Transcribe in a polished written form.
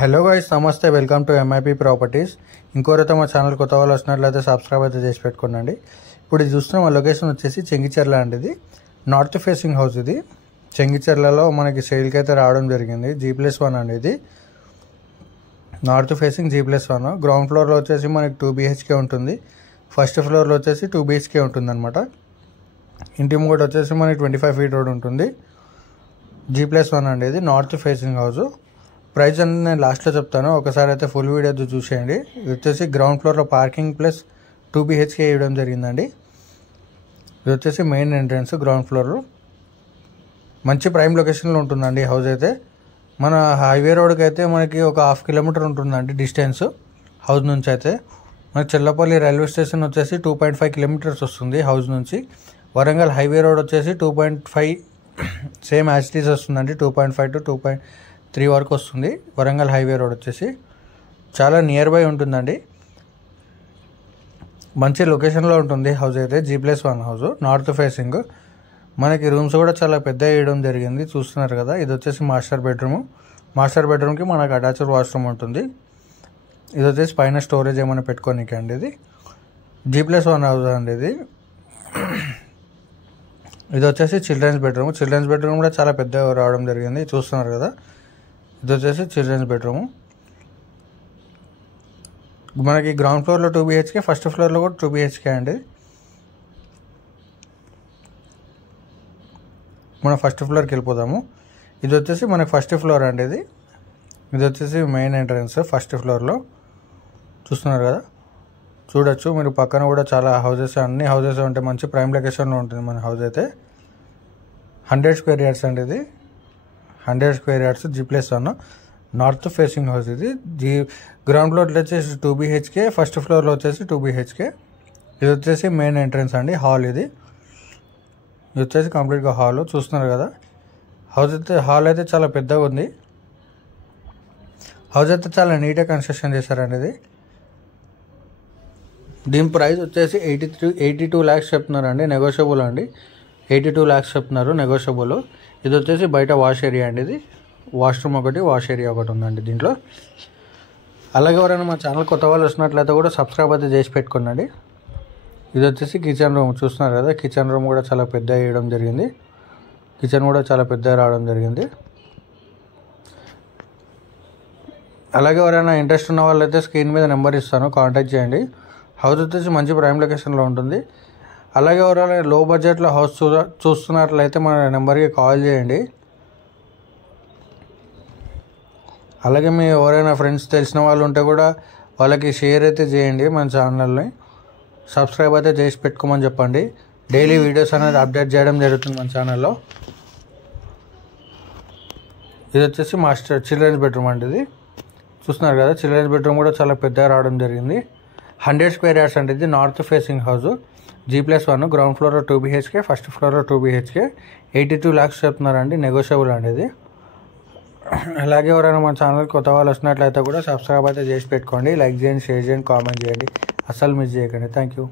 Hello guys, నమస్తే. Welcome to MIP properties. ఇంకోరైతే మా ఛానల్ కొత్త వాళ్ళు వచ్చినట్లయితే సబ్స్క్రైబ్ అయితే చేసి పెట్టుకోండి. ఇప్పుడు ఇది చూస్తున్న మా లొకేషన్ వచ్చేసి చెంగిచెర్ల అండి. ఇది నార్త్ ఫేసింగ్ హౌస్. ఇది చెంగిచెర్లలో మనకి సేల్కి అయితే రావడం జరిగింది. G+1 అండి. ఇది నార్త్ ఫేసింగ్ G+1. గ్రౌండ్ ఫ్లోర్లో వచ్చేసి మనకి 2 BHK ఉంటుంది. ఫస్ట్ ఫ్లోర్లో వచ్చేసి 2 BHK ఉంటుంది అనమాట. ఇంటి ముంగట వచ్చేసి మనకి 25 feet రోడ్ ఉంటుంది. G+1 అండి. ఇది నార్త్ ఫేసింగ్ హౌస్. ప్రైస్ అనేది నేను లాస్ట్లో చెప్తాను, ఒకసారి అయితే ఫుల్ వీడియో చూసేయండి. ఇది వచ్చేసి గ్రౌండ్ ఫ్లోర్లో పార్కింగ్ ప్లస్ 2 BHK ఇవ్వడం జరిగిందండి. ఇది వచ్చేసి మెయిన్ ఎంట్రన్స్. గ్రౌండ్ ఫ్లోర్లో మంచి ప్రైమ్ లొకేషన్లో ఉంటుందండి హౌస్ అయితే. మన హైవే రోడ్కి అయితే మనకి ఒక 1/2 kilometer ఉంటుందండి డిస్టెన్స్ హౌస్ నుంచి. అయితే మనకి చెల్లపల్లి రైల్వే స్టేషన్ వచ్చేసి 2.5 kilometers వస్తుంది హౌస్ నుంచి. వరంగల్ హైవే రోడ్ వచ్చేసి 2.5 సేమ్ యాజ్ ఇట్ ఈస్ వస్తుందండి. 2.5 to 2.3 వరకు వస్తుంది వరంగల్ హైవే రోడ్ వచ్చేసి. చాలా నియర్ బై ఉంటుందండి. మంచి లొకేషన్లో ఉంటుంది హౌస్ అయితే. G+1 house, north facing. మనకి రూమ్స్ కూడా చాలా పెద్ద వేయడం జరిగింది, చూస్తున్నారు కదా. ఇది వచ్చేసి మాస్టర్ బెడ్రూమ్. మాస్టర్ బెడ్రూమ్కి మనకు అటాచ్డ్ వాష్రూమ్ ఉంటుంది. ఇది వచ్చేసి పైన స్టోరేజ్ ఏమైనా పెట్టుకోనికి అండి. ఇది G+1 హౌస్ అండి. ఇది వచ్చేసి చిల్డ్రన్స్ బెడ్రూమ్. చిల్డ్రన్స్ బెడ్రూమ్ కూడా చాలా పెద్ద రావడం జరిగింది, చూస్తున్నారు కదా. ఇది వచ్చేసి చిల్డ్రన్స్ బెడ్రూమ్. మనకి గ్రౌండ్ ఫ్లోర్లో 2 BHK, ఫస్ట్ ఫ్లోర్లో కూడా 2 BHK అండి. మనం ఫస్ట్ ఫ్లోర్కి వెళ్ళిపోదాము. ఇది వచ్చేసి మనకి ఫస్ట్ ఫ్లోర్ అండి. ఇది వచ్చేసి మెయిన్ ఎంట్రన్స్ ఫస్ట్ ఫ్లోర్లో, చూస్తున్నారు కదా. చూడొచ్చు మీరు. పక్కన కూడా చాలా హౌసెస్, అన్ని హౌసెస్ ఉంటాయి. మంచి ప్రైమ్ లొకేషన్లో ఉంటుంది మన హౌస్ అయితే. 100 square yards అండి. ఇది 100 square yards G+1 north facing house. ఇది గ్రౌండ్ ఫ్లోర్లో వచ్చేసి 2 BHK, ఫస్ట్ ఫ్లోర్లో వచ్చేసి 2 BHK. ఇది వచ్చేసి మెయిన్ ఎంట్రన్స్ అండి. హాల్ ఇది వచ్చేసి కంప్లీట్గా హాల్, చూస్తున్నారు కదా. హాల్ అయితే చాలా పెద్దగా ఉంది. హౌస్ అయితే చాలా నీట్గా కన్స్ట్రక్షన్ చేశారండి. దీని ప్రైస్ వచ్చేసి 82 lakhs చెప్తున్నారండి. నెగోషియబుల్ అండి. 82 lakhs చెప్తున్నారు, నెగోషియబుల్. ఇది వచ్చేసి బయట వాష్ ఏరియా అండి. ఇది వాష్రూమ్ ఒకటి, వాష్ ఏరియా ఒకటి ఉందండి దీంట్లో. అలాగే ఎవరైనా మా ఛానల్ కొత్త వాళ్ళు వచ్చినట్లయితే కూడా సబ్స్క్రైబ్ అయితే చేసి పెట్టుకోండి. ఇది వచ్చేసి కిచెన్ రూమ్, చూస్తున్నారు కదా. కిచెన్ రూమ్ కూడా చాలా పెద్ద వేయడం జరిగింది. కిచెన్ కూడా చాలా పెద్ద రావడం జరిగింది. అలాగే ఎవరైనా ఇంట్రెస్ట్ ఉన్న వాళ్ళైతే స్క్రీన్ మీద నెంబర్ ఇస్తాను, కాంటాక్ట్ చేయండి. హౌస్ వచ్చేసి మంచి ప్రైమ్ లొకేషన్లో ఉంటుంది. అలాగే ఎవరైనా లో బడ్జెట్లో హౌస్ చూస్తున్నట్లయితే మన నెంబర్కి కాల్ చేయండి. అలాగే మీ ఎవరైనా ఫ్రెండ్స్ తెలిసిన వాళ్ళు ఉంటే కూడా వాళ్ళకి షేర్ అయితే చేయండి. మన ఛానల్ని సబ్స్క్రైబ్ అయితే చేసి పెట్టుకోమని చెప్పండి. డైలీ వీడియోస్ అనేది అప్డేట్ చేయడం జరుగుతుంది మన ఛానల్లో. ఇది వచ్చేసి చిల్డ్రన్స్ బెడ్రూమ్ అండి. ఇది చూస్తున్నారు కదా. చిల్డ్రన్స్ బెడ్రూమ్ కూడా చాలా పెద్దగా రావడం జరిగింది. 100 square yards అండి. ఇది north facing house G+1. Ground ఫ్లోర్లో 2 BHK, ఫస్ట్ ఫ్లోర్లో 2 BHK. 82 lakhs చెప్తున్నారండి, నెగోషియబుల్ అండి ఇది. అలాగే ఎవరైనా మన ఛానల్ కొత్త వాళ్ళు వచ్చినట్లయితే కూడా సబ్స్క్రైబ్ అయితే చేసి పెట్టుకోండి. లైక్ చేయండి, షేర్ చేయండి, కామెంట్ చేయండి. అస్సలు మిస్ చేయకండి. Thank you.